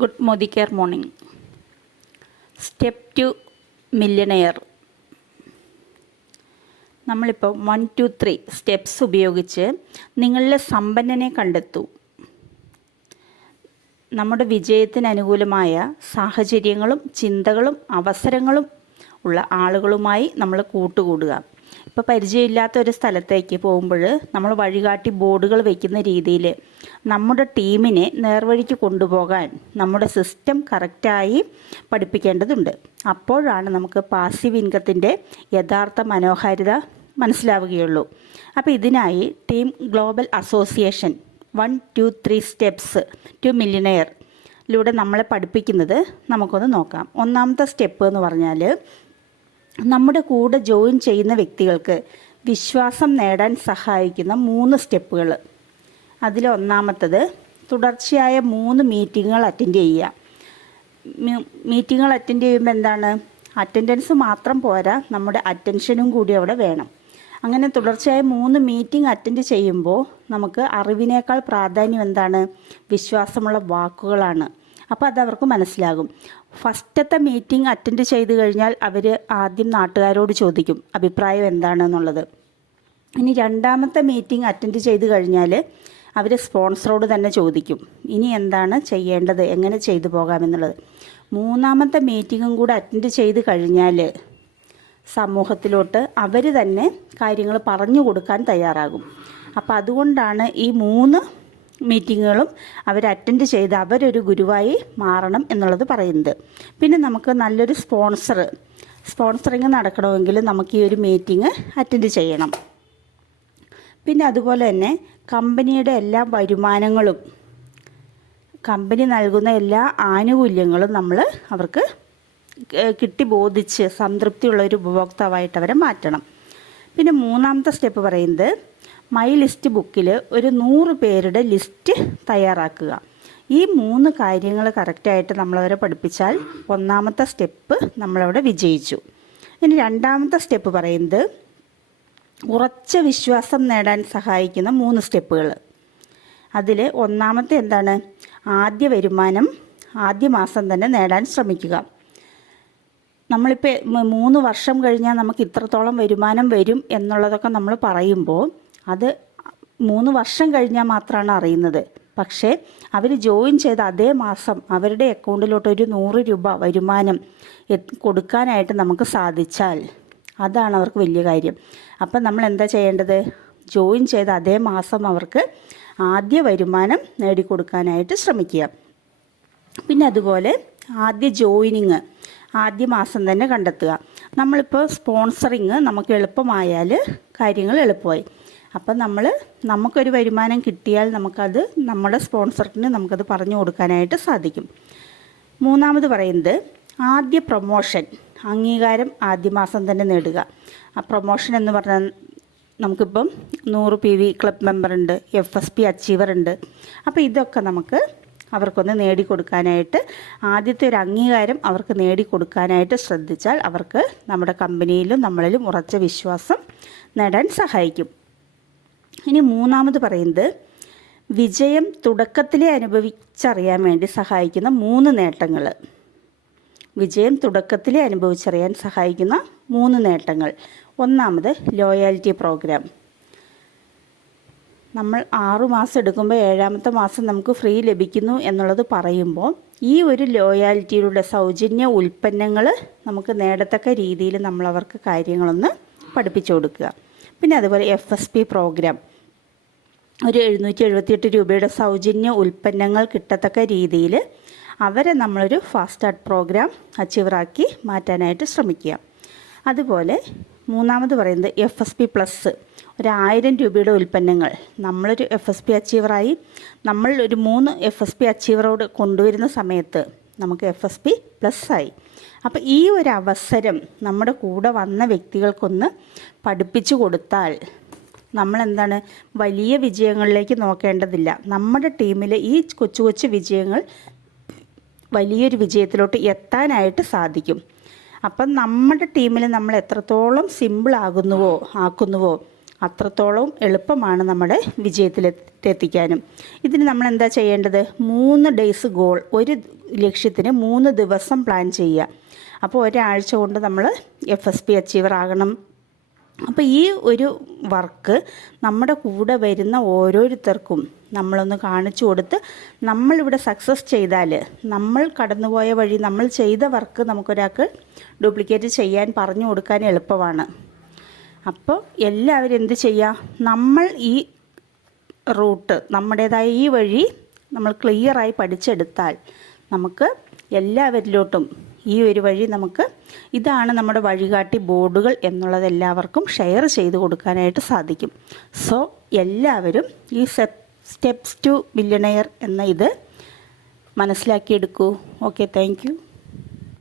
Good Modicare morning. Step to millionaire. നമ്മളിപ്പോൾ 1, 2, 3 steps ഉപയോഗിച്ച് നിങ്ങളിലെ സമ്പന്നനെ കണ്ടെത്തൂ. നമ്മുടെ വിജയത്തിന് അനുകൂലമായ സാഹചര്യങ്ങളും ചിന്തകളും അവസരങ്ങളും ഉള്ള ആളുകളുമായി നമ്മൾ കൂട്ടുകൂടുക. ഇപ്പോൾ പരിചയമില്ലാത്ത ഒരു സ്ഥലത്തേക്ക് പോകുമ്പോൾ നമ്മൾ വഴികാട്ടി ബോർഡുകൾ വയ്ക്കുന്ന രീതിയിൽ നമ്മുടെ ടീമിനെ നേർവഴിക്ക് കൊണ്ടുപോകാൻ നമ്മുടെ സിസ്റ്റം കറക്റ്റായി പഠിപ്പിക്കേണ്ടതുണ്ട്. അപ്പോഴാണ് നമുക്ക് പാസീവ് ഇൻകത്തിൻ്റെ യഥാർത്ഥ മനോഹാരിത മനസ്സിലാവുകയുള്ളൂ. അപ്പോൾ ഇതിനായി team global association 1, 2, 3 steps to മില്യനെയറിലൂടെ നമ്മളെ പഠിപ്പിക്കുന്നത് നമുക്കൊന്ന് നോക്കാം. ഒന്നാമത്തെ സ്റ്റെപ്പ് എന്ന് പറഞ്ഞാൽ, നമ്മുടെ കൂടെ ജോയിൻ ചെയ്യുന്ന വ്യക്തികൾക്ക് വിശ്വാസം നേടാൻ സഹായിക്കുന്ന 3 സ്റ്റെപ്പുകൾ. അതിലൊന്നാമത്തത് തുടർച്ചയായ 3 മീറ്റിങ്ങുകൾ അറ്റൻഡ് ചെയ്യുക. മീറ്റിങ്ങുകൾ അറ്റൻഡ് ചെയ്യുമ്പോൾ എന്താണ്, അറ്റൻഡൻസ് മാത്രം പോരാ, നമ്മുടെ അറ്റൻഷനും കൂടി അവിടെ വേണം. അങ്ങനെ തുടർച്ചയായ 3 മീറ്റിംഗ് അറ്റൻഡ് ചെയ്യുമ്പോൾ നമുക്ക് അറിവിനേക്കാൾ പ്രാധാന്യം എന്താണ്, വിശ്വാസമുള്ള വാക്കുകളാണ്. അപ്പോൾ അതവർക്ക് മനസ്സിലാകും. ഫസ്റ്റത്തെ മീറ്റിംഗ് അറ്റൻഡ് ചെയ്ത് കഴിഞ്ഞാൽ അവർ ആദ്യം നാട്ടുകാരോട് ചോദിക്കും അഭിപ്രായം എന്താണെന്നുള്ളത്. ഇനി രണ്ടാമത്തെ മീറ്റിംഗ് അറ്റൻഡ് ചെയ്ത് കഴിഞ്ഞാൽ അവർ സ്പോൺസറോട് തന്നെ ചോദിക്കും ഇനി എന്താണ് ചെയ്യേണ്ടത്, എങ്ങനെ ചെയ്തു പോകാമെന്നുള്ളത്. മൂന്നാമത്തെ മീറ്റിങ്ങും കൂടെ അറ്റൻഡ് ചെയ്ത് കഴിഞ്ഞാൽ സമൂഹത്തിലോട്ട് അവർ തന്നെ കാര്യങ്ങൾ പറഞ്ഞു കൊടുക്കാൻ തയ്യാറാകും. അപ്പോൾ അതുകൊണ്ടാണ് ഈ 3 മീറ്റിങ്ങുകളും അവർ അറ്റൻഡ് ചെയ്ത് അവരൊരു ഗുരുവായി മാറണം എന്നുള്ളത് പറയുന്നത്. പിന്നെ നമുക്ക് നല്ലൊരു സ്പോൺസറിങ് നടക്കണമെങ്കിൽ നമുക്ക് ഈ ഒരു മീറ്റിംഗ് അറ്റൻഡ് ചെയ്യണം. പിന്നെ അതുപോലെ തന്നെ കമ്പനിയുടെ എല്ലാ വരുമാനങ്ങളും കമ്പനി നൽകുന്ന എല്ലാ ആനുകൂല്യങ്ങളും നമ്മൾ അവർക്ക് കിട്ടി ബോധിച്ച് സംതൃപ്തിയുള്ള ഒരു ഉപഭോക്താവായിട്ട് അവരെ മാറ്റണം. പിന്നെ മൂന്നാമത്തെ സ്റ്റെപ്പ് പറയുന്നത്, മൈ ലിസ്റ്റ് ബുക്കിൽ ഒരു 100 പേരുടെ ലിസ്റ്റ് തയ്യാറാക്കുക. ഈ 3 കാര്യങ്ങൾ കറക്റ്റായിട്ട് നമ്മളവരെ പഠിപ്പിച്ചാൽ ഒന്നാമത്തെ സ്റ്റെപ്പ് നമ്മളവിടെ വിജയിച്ചു. ഇനി രണ്ടാമത്തെ സ്റ്റെപ്പ് പറയുന്നത്, ഉറച്ച വിശ്വാസം നേടാൻ സഹായിക്കുന്ന 3 സ്റ്റെപ്പുകൾ. അതിൽ ഒന്നാമത്തെ എന്താണ്, ആദ്യ വരുമാനം ആദ്യ മാസം തന്നെ നേടാൻ ശ്രമിക്കുക. നമ്മളിപ്പോൾ 3 വർഷം കഴിഞ്ഞാൽ നമുക്ക് ഇത്രത്തോളം വരുമാനം വരും എന്നുള്ളതൊക്കെ നമ്മൾ പറയുമ്പോൾ അത് 3 വർഷം കഴിഞ്ഞാൽ മാത്രമാണ് അറിയുന്നത്. പക്ഷേ അവർ ജോയിൻ ചെയ്ത അതേ മാസം അവരുടെ അക്കൗണ്ടിലോട്ട് ഒരു 100 രൂപ വരുമാനം കൊടുക്കാനായിട്ട് നമുക്ക് സാധിച്ചാൽ അതാണ് അവർക്ക് വലിയ കാര്യം. അപ്പം നമ്മൾ എന്താ ചെയ്യേണ്ടത്, ജോയിൻ ചെയ്ത അതേ മാസം അവർക്ക് ആദ്യ വരുമാനം നേടിക്കൊടുക്കാനായിട്ട് ശ്രമിക്കുക. പിന്നെ അതുപോലെ ആദ്യ ജോയിനിങ് ആദ്യ മാസം തന്നെ കണ്ടെത്തുക. നമ്മളിപ്പോൾ സ്പോൺസറിങ് നമുക്ക് എളുപ്പമായാൽ കാര്യങ്ങൾ എളുപ്പമായി. അപ്പം നമുക്കൊരു വരുമാനം കിട്ടിയാൽ നമുക്കത് നമ്മുടെ സ്പോൺസറിന് നമുക്കത് പറഞ്ഞു കൊടുക്കാനായിട്ട് സാധിക്കും. മൂന്നാമത് പറയുന്നത്, ആദ്യ പ്രൊമോഷൻ അംഗീകാരം ആദ്യ മാസം തന്നെ നേടുക. ആ പ്രൊമോഷൻ എന്ന് പറഞ്ഞാൽ നമുക്കിപ്പം 100 PV ക്ലബ് മെമ്പർ ഉണ്ട്, FSP അച്ചീവർ ഉണ്ട്. അപ്പോൾ ഇതൊക്കെ നമുക്ക് അവർക്കൊന്ന് നേടിക്കൊടുക്കാനായിട്ട് ആദ്യത്തെ ഒരു അംഗീകാരം അവർക്ക് നേടിക്കൊടുക്കാനായിട്ട് ശ്രദ്ധിച്ചാൽ അവർക്ക് നമ്മുടെ കമ്പനിയിലും നമ്മളിലും ഉറച്ച വിശ്വാസം നേടാൻ സഹായിക്കും. ഇനി മൂന്നാമത് പറയുന്നത്, വിജയം തുടക്കത്തിലേ അനുഭവിച്ചറിയാൻ വേണ്ടി സഹായിക്കുന്ന 3 നേട്ടങ്ങൾ. വിജയം തുടക്കത്തിലേ അനുഭവിച്ചറിയാൻ സഹായിക്കുന്ന 3 നേട്ടങ്ങൾ. ഒന്നാമത് ലോയാലിറ്റി പ്രോഗ്രാം. നമ്മൾ 6 മാസം എടുക്കുമ്പോൾ 7ാമത്തെ മാസം നമുക്ക് ഫ്രീ ലഭിക്കുന്നു എന്നുള്ളത് പറയുമ്പോൾ ഈ ഒരു ലോയാലിറ്റിയിലൂടെ സൗജന്യ ഉൽപ്പന്നങ്ങൾ നമുക്ക് നേടത്തക്ക രീതിയിൽ നമ്മളവർക്ക് കാര്യങ്ങളൊന്ന് പഠിപ്പിച്ചു കൊടുക്കുക. പിന്നെ അതുപോലെ FSP പ്രോഗ്രാം, ഒരു 778 രൂപയുടെ സൗജന്യ ഉൽപ്പന്നങ്ങൾ കിട്ടത്തക്ക രീതിയിൽ അവരെ നമ്മളൊരു ഫാസ്റ്റ് സ്റ്റാർട്ട് പ്രോഗ്രാം അച്ചീവറാക്കി മാറ്റാനായിട്ട് ശ്രമിക്കുക. അതുപോലെ മൂന്നാമത് പറയുന്നത് FSP പ്ലസ്, ഒരു 1000 രൂപയുടെ ഉൽപ്പന്നങ്ങൾ. നമ്മളൊരു FSP അച്ചീവറായി നമ്മൾ ഒരു 3 FSP അച്ചീവറോട് കൊണ്ടുവരുന്ന സമയത്ത് നമുക്ക് FSP പ്ലസ് ആയി. അപ്പോൾ ഈ ഒരു അവസരം നമ്മുടെ കൂടെ വന്ന വ്യക്തികൾക്കൊന്ന് പഠിപ്പിച്ചു കൊടുത്താൽ നമ്മളെന്താണ്, വലിയ വിജയങ്ങളിലേക്ക് നോക്കേണ്ടതില്ല. നമ്മുടെ ടീമിലെ ഈ കൊച്ചു കൊച്ചു വിജയങ്ങൾ വലിയൊരു വിജയത്തിലോട്ട് എത്താനായിട്ട് സാധിക്കും. അപ്പം നമ്മുടെ ടീമിൽ നമ്മൾ എത്രത്തോളം സിമ്പിൾ ആക്കുന്നുവോ അത്രത്തോളം എളുപ്പമാണ് നമ്മുടെ വിജയത്തിലെത്തിക്കാനും. ഇതിന് നമ്മൾ എന്താ ചെയ്യേണ്ടത്? 3 ഡേയ്സ് ഗോൾ, ഒരു ലക്ഷ്യത്തിന് 3 ദിവസം പ്ലാൻ ചെയ്യുക. അപ്പോൾ ഒരാഴ്ച കൊണ്ട് നമ്മൾ FSP അച്ചീവർ ആകണം. അപ്പോൾ ഈ ഒരു വർക്ക് നമ്മുടെ കൂടെ വരുന്ന ഓരോരുത്തർക്കും നമ്മളൊന്ന് കാണിച്ചു കൊടുത്ത് നമ്മളിവിടെ സക്സസ് ചെയ്താൽ, നമ്മൾ കടന്നുപോയ വഴി, നമ്മൾ ചെയ്ത വർക്ക് നമുക്കൊരാൾക്ക് ഡ്യൂപ്ലിക്കേറ്റ് ചെയ്യാൻ പറഞ്ഞു കൊടുക്കാൻ എളുപ്പമാണ്. അപ്പോൾ എല്ലാവരും എന്ത് ചെയ്യുക? നമ്മൾ ഈ റൂട്ട്, നമ്മുടേതായ ഈ വഴി നമ്മൾ ക്ലിയറായി പഠിച്ചെടുത്താൽ നമുക്ക് എല്ലാവരിലോട്ടും ഈ ഒരു വഴി, നമുക്ക് ഇതാണ് നമ്മുടെ വഴികാട്ടി ബോർഡുകൾ എന്നുള്ളത് എല്ലാവർക്കും ഷെയർ ചെയ്ത് കൊടുക്കാനായിട്ട് സാധിക്കും. സോ എല്ലാവരും ഈ സ്റ്റെപ്സ് ടു മില്യണയർ എന്ന ഇത് മനസ്സിലാക്കിയെടുക്കൂ. Okay, thank you.